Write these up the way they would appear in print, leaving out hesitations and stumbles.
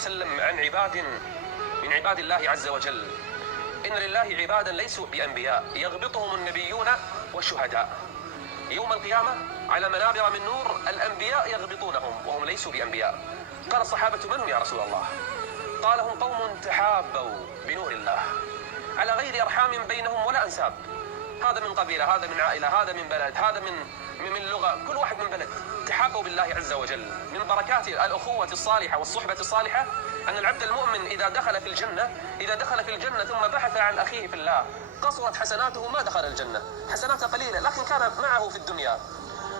وسلم عن عباد من عباد الله عز وجل: إن لله عبادا ليسوا بأنبياء يغبطهم النبيون والشهداء يوم القيامة على منابر من نور، الأنبياء يغبطونهم وهم ليسوا بأنبياء. قال الصحابة: من هم يا رسول الله؟ قال: هم قوم تحابوا بنور الله على غير أرحام بينهم ولا أنساب، هذا من قبيلة، هذا من عائلة، هذا من بلد، هذا من لغة، كل واحد من بلد، تحابوا بالله عز وجل. من بركات الأخوة الصالحة والصحبة الصالحة أن العبد المؤمن إذا دخل في الجنة ثم بحث عن أخيه في الله، قصرت حسناته ما دخل الجنة، حسناته قليلة لكن كان معه في الدنيا،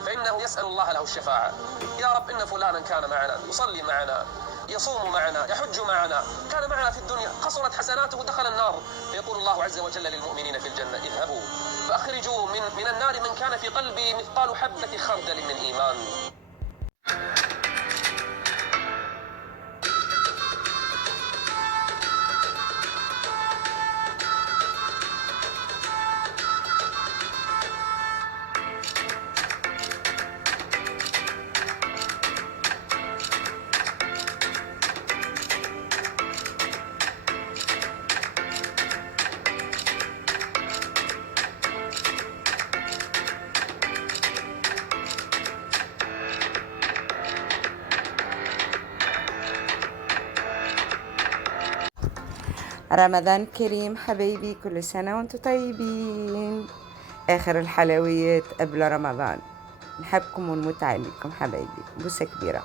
فإنه يسأل الله له الشفاعة: يا رب إن فلانا كان معنا، يصلي معنا، يصوم معنا، يحج معنا، كان معنا في الدنيا، قصرت حسناته دخل النار، فيقول الله عز وجل للمؤمنين في الجنة: اذهبوا فأخرجوا من النار من كان في قلبه مثقال حبة خردل من إيمان. رمضان كريم حبايبي، كل سنة وانتم طيبين. آخر الحلويات قبل رمضان. نحبكم ونموت عليكم حبايبي، بوسة كبيرة.